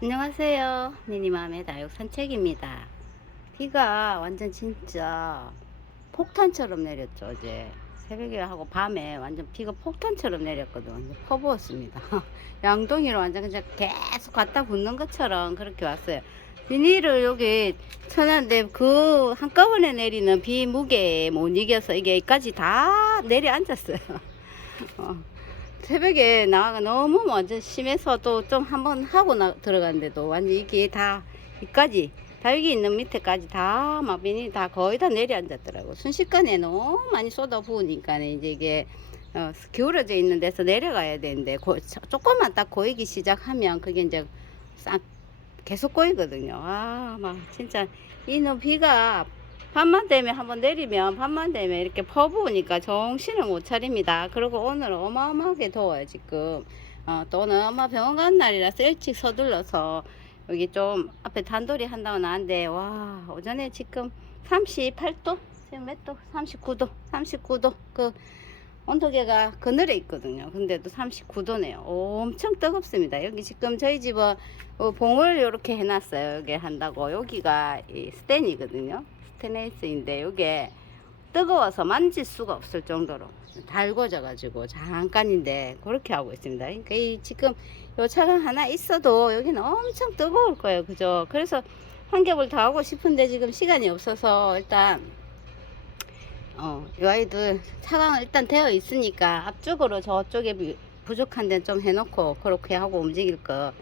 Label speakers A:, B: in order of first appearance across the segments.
A: 안녕하세요. 니니맘의 다육 산책입니다. 비가 완전 진짜 폭탄처럼 내렸죠, 어제. 새벽에 하고 밤에 완전 비가 폭탄처럼 내렸거든. 퍼부었습니다. 양동이로 완전 그냥 계속 갖다 붙는 것처럼 그렇게 왔어요. 비닐을 여기 쳐놨는데 그 한꺼번에 내리는 비 무게에 못 이겨서 이게 여기까지 다 내려앉았어요. 어. 새벽에 나와가 너무 완전 심해서 또좀 한번 하고 나, 들어갔는데도 완전 이게 다 이까지 다육이 있는 밑에까지 다막 비닐이 다 거의 다 내려앉았더라고. 순식간에 너무 많이 쏟아 부으니까 이제 이게 어, 기울어져 있는 데서 내려가야 되는데 고, 조금만 딱 고이기 시작하면 그게 이제 싹 계속 고이거든요. 아막 진짜 이놈 비가 밤만 되면 한번 내리면 밤만 되면 이렇게 퍼부으니까 정신을 못 차립니다. 그리고 오늘 어마어마하게 더워요 지금. 어, 또 오늘 엄마 병원 간 날이라서 일찍 서둘러서 여기 좀 앞에 단돌이 한다고 나왔는데 와 오전에 지금 38도 지금 몇 도? 39도 39도 그 온도계가 그늘에 있거든요. 근데도 39도네요. 엄청 뜨겁습니다. 여기 지금 저희 집은 어, 봉을 이렇게 해놨어요. 여기 한다고 여기가 이 스텐이거든요. 스테인레스인데 이게 뜨거워서 만질 수가 없을 정도로 달궈져 가지고 잠깐인데 그렇게 하고 있습니다. 그러니까 이 지금 요 차량 하나 있어도 여기는 엄청 뜨거울 거예요. 그죠? 그래서 한 겹을 더 하고 싶은데 지금 시간이 없어서 일단 어, 이 아이들 차광 일단 되어 있으니까 앞쪽으로 저쪽에 부- 부족한 데는 좀 해놓고 그렇게 하고 움직일 거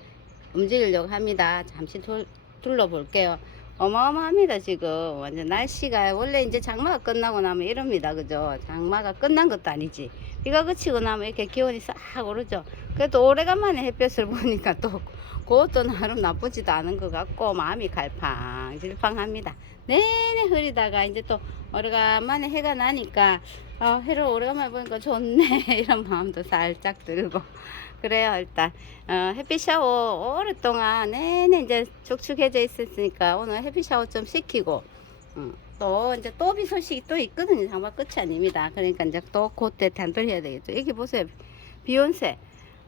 A: 움직이려고 합니다. 잠시 둘, 둘러볼게요. 어마어마합니다 지금. 완전 날씨가 원래 이제 장마가 끝나고 나면 이럽니다 그죠? 장마가 끝난 것도 아니지. 비가 그치고 나면 이렇게 기온이 싹 오르죠. 그래도 오래간만에 햇볕을 보니까 또 그것도 나름 나쁘지도 않은 것 같고 마음이 갈팡질팡합니다. 내내 흐리다가 이제 또 오래간만에 해가 나니까 어, 해를 오래간만에 보니까 좋네. 이런 마음도 살짝 들고 그래요 일단. 어, 햇빛 샤워 오랫동안 내내 이제 축축해져 있었으니까 오늘 햇빛 샤워 좀 시키고 음, 또 이제 또비 소식이 또 있거든요. 장마 끝이 아닙니다. 그러니까 이제 또 그때 단돌 해야 되겠죠. 여기 보세요. 비욘세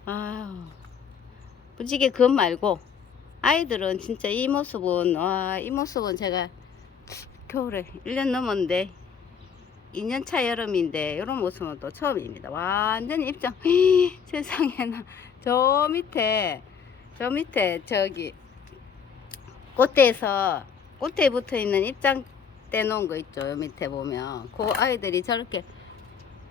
A: 아유 무지개 그것 말고 아이들은 진짜 이 모습은 와 이 모습은 제가 겨울에 1년 넘었는데 2년차 여름인데 이런 모습은 또 처음입니다. 완전 입장 세상에나 저 밑에 저 밑에 저기 꽃대에서 꽃대에 붙어 있는 입장 떼 놓은 거 있죠. 요 밑에 보면 그 아이들이 저렇게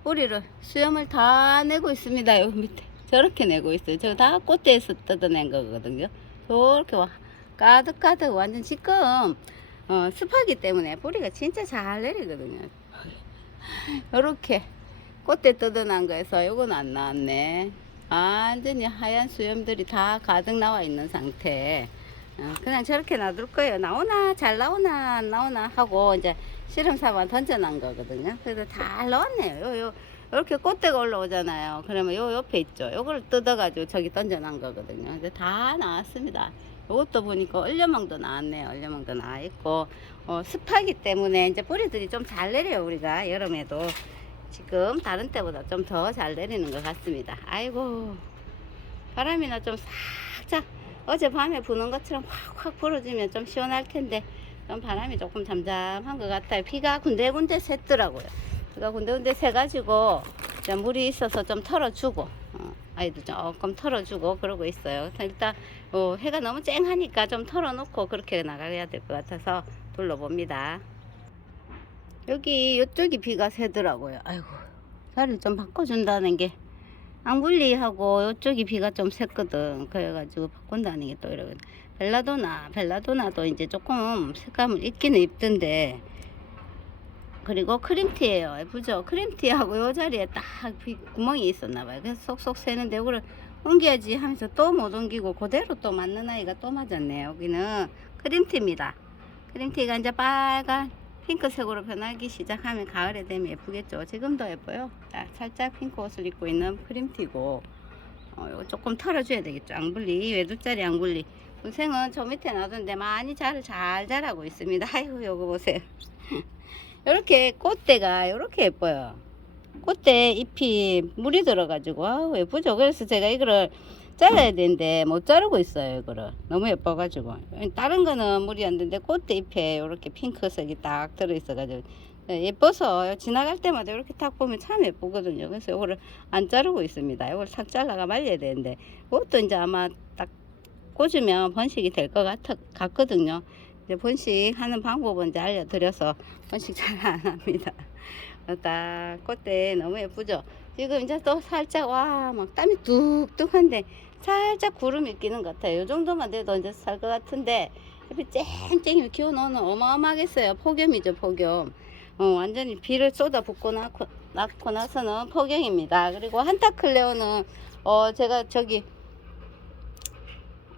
A: 뿌리를 수염을 다 내고 있습니다. 요 밑에 저렇게 내고 있어요. 저 다 꽃대에서 뜯어낸 거거든요. 저렇게 와 가득가득 완전 지금 어, 습하기 때문에 뿌리가 진짜 잘 내리거든요. 요렇게 꽃대 뜯어난 거에서 요건 안 나왔네. 완전히 하얀 수염들이 다 가득 나와 있는 상태. 어, 그냥 저렇게 놔둘 거예요. 나오나 잘 나오나 안 나오나 하고 이제 삼아 던져놓은 거거든요. 그래서 잘 나왔네요. 요, 요, 이렇게 꽃대가 올라오잖아요. 그러면 요 옆에 있죠. 요걸 뜯어가지고 저기 던져놓은 거거든요. 이제 다 나왔습니다. 요것도 보니까 얼려망도 나왔네요. 얼려망도 나와 있고 어, 습하기 때문에 이제 뿌리들이 좀 잘 내려요. 우리가 여름에도 지금 다른 때보다 좀 더 잘 내리는 것 같습니다. 아이고 바람이나 좀 살짝 어젯밤에 부는 것처럼 확확 불어주면 좀 시원할 텐데 좀 바람이 조금 잠잠한 것 같아요. 비가 군데군데 샜더라고요. 비가 군데군데 새가지고 물이 있어서 좀 털어주고 어, 아이도 조금 털어주고 그러고 있어요. 일단 어, 해가 너무 쨍하니까 좀 털어놓고 그렇게 나가야 될 것 같아서 둘러봅니다. 여기 이쪽이 비가 새더라고요. 아이고 자리를 좀 바꿔준다는 게 앙블리하고 이쪽이 비가 좀 샜거든. 그래가지고 바꾼다는 게 또 이러거든. 벨라도나 벨라도나도 이제 조금 색감을 입기는 입던데 그리고 크림티예요. 예쁘죠? 크림티하고 요 자리에 딱 비- 구멍이 있었나 봐요. 그래서 쏙쏙 새는데 이거를 옮겨야지 하면서 또 못 옮기고 그대로 또 맞는 아이가 또 맞았네요. 여기는 크림티입니다. 크림티가 이제 빨간 핑크색으로 변하기 시작하면 가을에 되면 예쁘겠죠. 지금도 예뻐요. 자, 살짝 핑크 옷을 입고 있는 크림티고 어, 조금 털어줘야 되겠죠. 앙블리 외두짜리 앙블리. 동생은 저 밑에 놔둔데 많이 잘, 잘 자라고 있습니다. 아이고 요거 보세요. 이렇게 꽃대가 이렇게 예뻐요. 꽃대 잎이 물이 들어가지고 아우 예쁘죠. 그래서 제가 이거를 잘라야 되는데 못 자르고 있어요 이거를. 너무 예뻐가지고. 다른 거는 무리 안 되는데 꽃잎에 이렇게 핑크색이 딱 들어있어가지고. 네, 예뻐서 지나갈 때마다 이렇게 딱 보면 참 예쁘거든요. 그래서 이거를 안 자르고 있습니다. 이걸 싹 잘라가 말려야 되는데. 이것도 이제 아마 딱 꽂으면 번식이 될 것 같거든요 이제 번식 하는 방법은 이제 알려드려서 번식 잘 안 합니다. 어, 딱 꽃대 너무 예쁘죠? 지금 이제 또 살짝 와 막 땀이 뚝뚝한데 살짝 구름이 끼는 것 같아요. 이 정도만 돼도 이제 살 것 같은데 햇빛 쨍쨍이 기온오는 어마어마하겠어요. 폭염이죠 폭염. 어, 완전히 비를 쏟아 붓고 나고, 나고 나서는 폭염입니다. 그리고 한타클레오는 어 제가 저기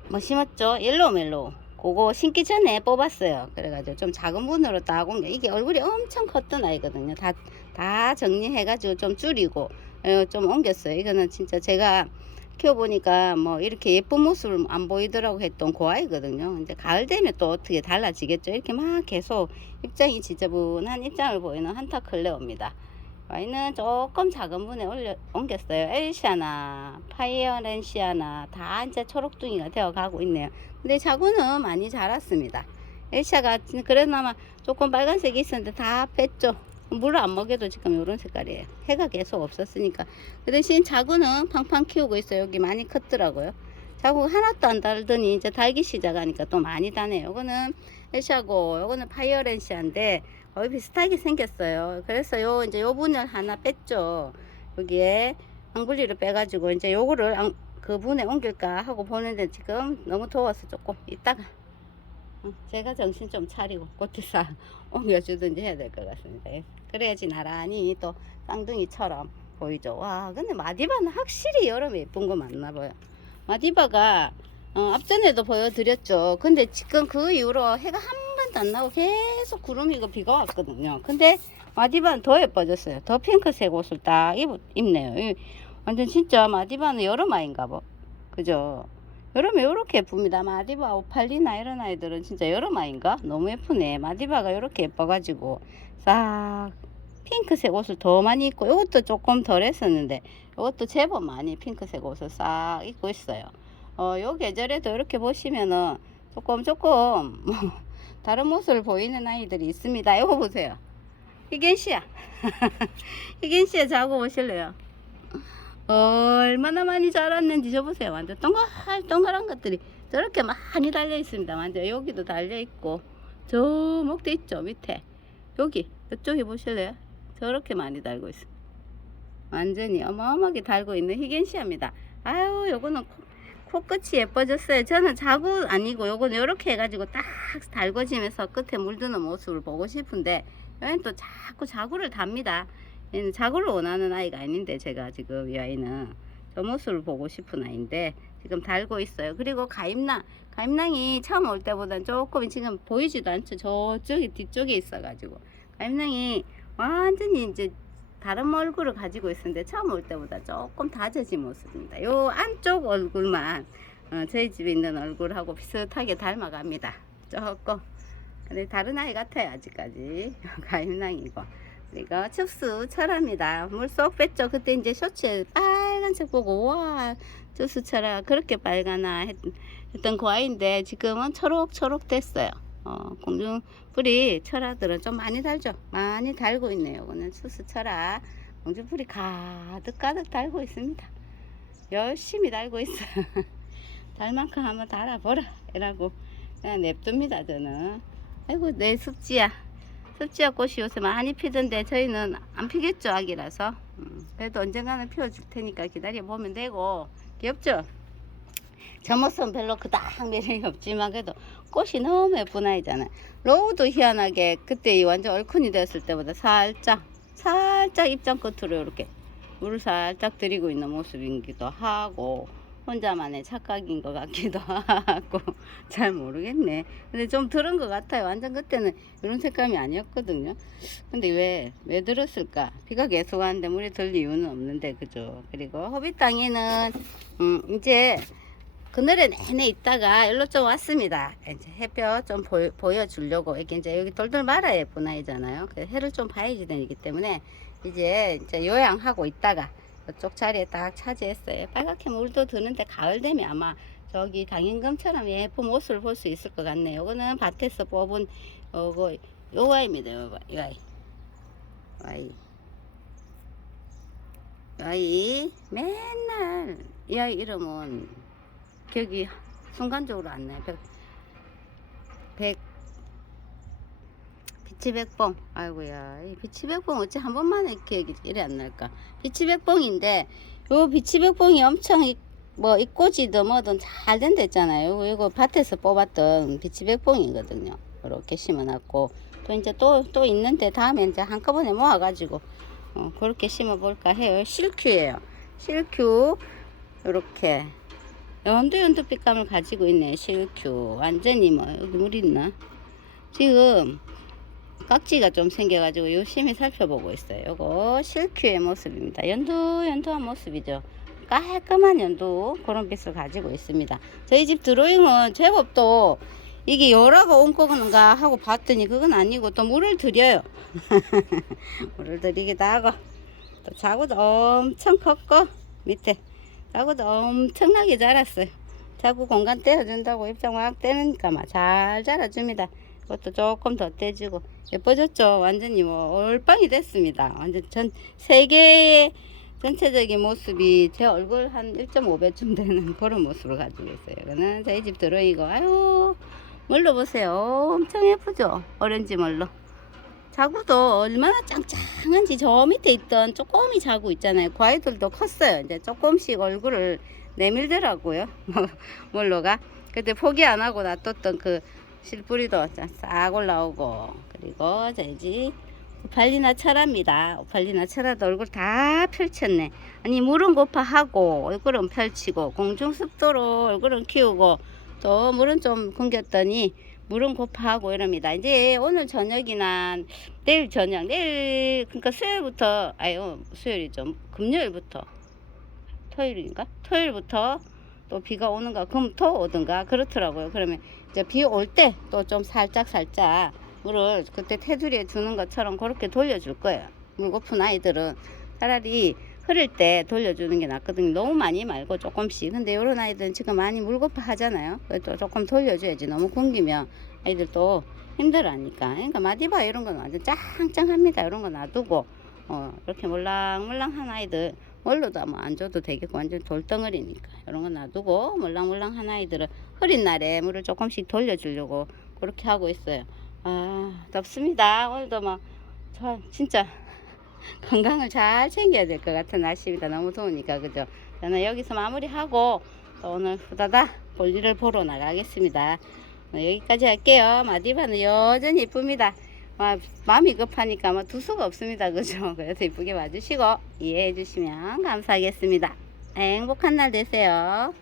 A: 뭐 심었죠? 옐로우 멜로우 그거 심기 전에 뽑았어요. 그래가지고 좀 작은 분으로 딱 옮겨. 이게 얼굴이 엄청 컸던 아이거든요. 다, 다 정리해가지고 좀 줄이고, 어, 좀 옮겼어요. 이거는 진짜 제가 키워보니까 뭐 이렇게 예쁜 모습을 안 보이더라고 했던 그 아이거든요. 이제 가을 되면 또 어떻게 달라지겠죠. 이렇게 막 계속 입장이 지저분한 입장을 보이는 한타 클레오입니다. 와인은 조금 작은 분에 올려, 옮겼어요. 엘시아나, 파이어렌시아나 다 이제 초록둥이가 되어 가고 있네요. 근데 자구는 많이 자랐습니다. 엘시아가 그래나마 조금 빨간색이 있었는데 다 뺐죠. 물을 안 먹여도 지금 이런 색깔이에요. 해가 계속 없었으니까. 그 대신 자구는 팡팡 키우고 있어요. 여기 많이 컸더라고요. 자구 하나도 안 달더니 이제 달기 시작하니까 또 많이 다네요. 이거는 엘시아고, 이거는 파이어렌시아인데 거의 비슷하게 생겼어요. 그래서 요 이제 요 분을 하나 뺐죠. 여기에 앙블리를 빼가지고 이제 요거를 앙, 그 분에 옮길까 하고 보는데 지금 너무 더워서 조금 이따가 어, 제가 정신 좀 차리고 꽃티사 옮겨주든지 해야 될 것 같습니다. 예, 그래야지 나란히 또 쌍둥이처럼 보이죠. 와, 근데 마디바는 확실히 여름에 예쁜 거 맞나 봐요. 마디바가 어, 앞전에도 보여드렸죠. 근데 지금 그 이후로 해가 한 번도 안 나고 계속 구름이고 비가 왔거든요. 근데 마디바는 더 예뻐졌어요. 더 핑크색 옷을 딱 입, 입네요. 이 완전 진짜 마디바는 여름 아인가 봐. 그죠? 여름에 이렇게 예쁩니다. 마디바, 오팔리나 이런 아이들은 진짜 여름 아인가? 너무 예쁘네. 마디바가 이렇게 예뻐가지고 싹 핑크색 옷을 더 많이 입고 이것도 조금 덜 했었는데 이것도 제법 많이 핑크색 옷을 싹 입고 있어요. 어, 요 계절에도 이렇게 보시면은 조금 조금 뭐 다른 모습을 보이는 아이들이 있습니다. 이거 보세요. 희겐 씨야. 희겐씨야 자고 오실래요? 얼마나 많이 자랐는지 저 보세요. 완전 동글 동글한 것들이 저렇게 많이 달려 있습니다. 완전 여기도 달려 있고 저 목대 있죠 밑에 여기 이쪽에 보실래요? 저렇게 많이 달고 있어. 완전히 어마어마하게 달고 있는 희겐시아입니다. 아유 요거는 코, 코끝이 예뻐졌어요. 저는 자구 아니고 요거는 이렇게 해가지고 딱 달궈지면서 끝에 물드는 모습을 보고 싶은데 얘는 또 자꾸 자구를 답니다. 얘는 자구를 원하는 아이가 아닌데 제가 지금 이 아이는 저 모습을 보고 싶은 아이인데 지금 달고 있어요. 그리고 가임낭 가임낭이 처음 올 때보다는 조금 지금 보이지도 않죠. 저쪽에 뒤쪽에 있어가지고 가임낭이 완전히 이제 다른 얼굴을 가지고 있었는데 처음 올 때보다 조금 다져진 모습입니다. 요 안쪽 얼굴만 어, 저희 집에 있는 얼굴하고 비슷하게 닮아갑니다. 조금. 근데 다른 아이 같아요 아직까지 가임낭이고 그리고 춥수 철합니다. 물쏙 뺐죠. 그때 이제 셔츠에 빨간색 보고 와 춥수 철아 그렇게 빨가나 했, 했던 그 아이인데 지금은 초록초록 됐어요. 어, 공중풀이 철아들은 좀 많이 달죠. 많이 달고 있네요. 이거는 수수 철아 공중풀이 가득 가득 달고 있습니다. 열심히 달고 있어요. 달 만큼 한번 달아보라 이라고 그냥 냅둡니다 저는. 아이고 내 습지야. 습지야 꽃이 요새 많이 피던데 저희는 안 피겠죠 아기라서. 음, 그래도 언젠가는 피워줄 테니까 기다려 보면 되고 귀엽죠? 저 모습은 별로 그닥 매력이 없지만 그래도 꽃이 너무 예쁜 아이잖아요. 로우도 희한하게 그때 이 완전 얼큰이 됐을 때보다 살짝 살짝 입장 끝으로 이렇게 물을 살짝 들이고 있는 모습이기도 하고 혼자만의 착각인 것 같기도 하고 잘 모르겠네. 근데 좀 들은 것 같아요. 완전 그때는 이런 색감이 아니었거든요. 근데 왜, 왜 들었을까? 비가 계속 하는데 물이 들 이유는 없는데, 그죠? 그리고 허비 땅에는, 음, 이제 그늘에 내내 있다가 일로 좀 왔습니다. 이제 햇볕 좀 보여, 보여주려고. 이게 이제 여기 돌돌 말아야. 그래서 해를 좀 봐야지 되기 때문에 이제 이제 요양하고 있다가 그쪽 자리에 딱 차지했어요. 빨갛게 물도 드는데 가을 되면 아마 저기 당인금처럼 예쁜 모습을 볼 수 있을 것 같네요. 요거는 밭에서 뽑은 요거 요 아이입니다. 요거 요 아이. 아이. 요 아이 맨날 이 아이 이름은 기억이 순간적으로 안 나요. 백, 백 비치백봉. 아이고야. 이 비치백봉 어째 한 번만에 기억이 이래 안 날까. 비치백봉인데 요 비치백봉이 엄청 이- 뭐 이꼬지든 뭐든 잘. 요거, 요거 밭에서 뽑았던 비치백봉이거든요. 이렇게 심어놨고 또 이제 또 또 있는데 다음에 이제 한꺼번에 모아가지고 어, 그렇게 심어볼까 해요. 실큐예요. 실큐 이렇게 연두 연두 빛감을 가지고 있네. 실큐 완전히 뭐 여기 물 있나? 지금 깍지가 좀 생겨가지고 열심히 살펴보고 있어요. 요거 실큐의 모습입니다. 연두 연두한 모습이죠. 깔끔한 연두 그런 빛을 가지고 있습니다. 저희 집 드로잉은 제법 또 이게 열화가 온 거는가 하고 봤더니 그건 아니고 또 물을 들여요. 물을 들이기도 하고 또 자구도 엄청 컸고 밑에 자구도 엄청나게 자랐어요. 자구 공간 떼어준다고 입장 막 떼니까 막 잘 자라줍니다. 그것도 조금 더 떼주고 예뻐졌죠. 완전히 뭐 얼빵이 됐습니다. 완전 전 세계의 전체적인 모습이 제 얼굴 한 1.5배쯤 되는 그런 모습을 가지고 있어요. 이거는 저희 집 드로이고 아유 멀로 보세요. 엄청 예쁘죠. 오렌지 멀로. 자구도 얼마나 짱짱한지 저 밑에 있던 쪼꼬미 자구 있잖아요. 그 아이들도 컸어요. 이제 조금씩 얼굴을 내밀더라고요. 멀로가. 그때 포기 안 하고 놔뒀던 그 실뿌리도 싹 올라오고 그리고 집 오팔리나 철화입니다. 오팔리나 철화도 얼굴 다 펼쳤네. 아니 물은 고파하고 얼굴은 펼치고 공중 습도로 얼굴은 키우고 또 물은 좀 굶겼더니 물은 고파하고 이럽니다. 이제 오늘 저녁이나 내일 저녁 내일 그러니까 수요일부터 아유 수요일이죠. 금요일부터 토요일인가? 토요일부터 또 비가 오는가 금 토 오든가 그렇더라고요. 그러면 이제 비 올 때 또 좀 살짝 살짝 물을 그때 테두리에 주는 것처럼 그렇게 돌려줄 거예요. 물 고픈 아이들은 차라리 흐릴 때 돌려주는 게 낫거든요. 너무 많이 말고 조금씩. 근데 이런 아이들은 지금 많이 물 고파 하잖아요. 그래도 조금 돌려줘야지. 너무 굶기면 아이들 또 힘들어 하니까. 그러니까 마디바 이런 건 완전 짱짱합니다. 이런 거 놔두고, 어, 이렇게 몰랑몰랑한 아이들, 뭘로도 뭐 안 줘도 되겠고, 완전 돌덩어리니까. 이런 거 놔두고, 몰랑몰랑한 아이들은 흐린 날에 물을 조금씩 돌려주려고 그렇게 하고 있어요. 아, 덥습니다. 오늘도 뭐, 저 진짜 건강을 잘 챙겨야 될 것 같은 날씨입니다. 너무 더우니까, 그죠? 저는 여기서 마무리하고, 또 오늘 후다다 볼일을 보러 나가겠습니다. 어, 여기까지 할게요. 마디바는 여전히 이쁩니다. 마, 마음이 급하니까 뭐 두수가 없습니다. 그죠? 그래서 이쁘게 봐주시고 이해해 주시면 감사하겠습니다. 행복한 날 되세요.